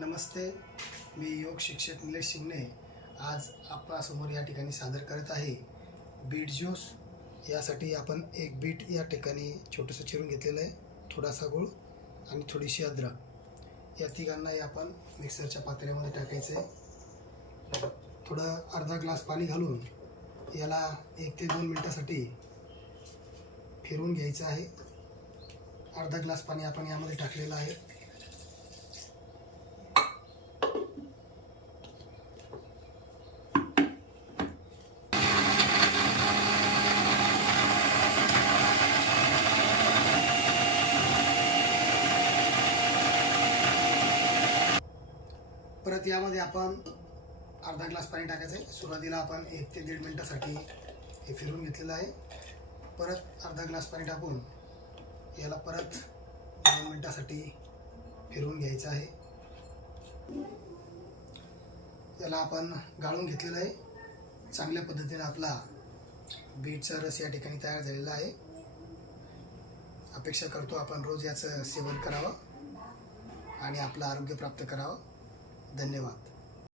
नमस्ते, मी योग शिक्षक निलेश शिंगणे आज आपल्यासमोर या ठिकाणी सादर करत आहे बीट ज्यूस। यासाठी आपण एक बीट या ठिकाणी छोटंसं चिरून घेतलेलं आहे, थोडासा गूळ आणि थोडीशी अद्रक। या तिघांनाही आपण मिक्सरच्या पातेल्यामध्ये टाकायचं आहे। थोडं अर्धा ग्लास पाणी घालून याला 1 ते 2 मिनिटासाठी फिरवून घ्यायचं आहे। अर्धा ग्लास पाणी आपण यामध्ये टाकलेलं आहे। परत यामध्ये आपण अर्धा ग्लास पाणी टाकायचं आहे। सुरुवातीला आपण 1 ते 1.5 मिनिटासाठी हे फिरवून घेतलेलं आहे। परत अर्धा ग्लास पाणी टाकून याला परत 2 मिनिटासाठी फिरवून घ्यायचं आहे। याला आपण गाळून घेतलेलं आहे। चांगल्या पद्धतीने आपला बीटचा रस या ठिकाणी तयार झालेला आहे। अपेक्षा करतो आपण रोज याचं सेवन करावं आणि आपलं आरोग्य प्राप्त करावं। धन्यवाद।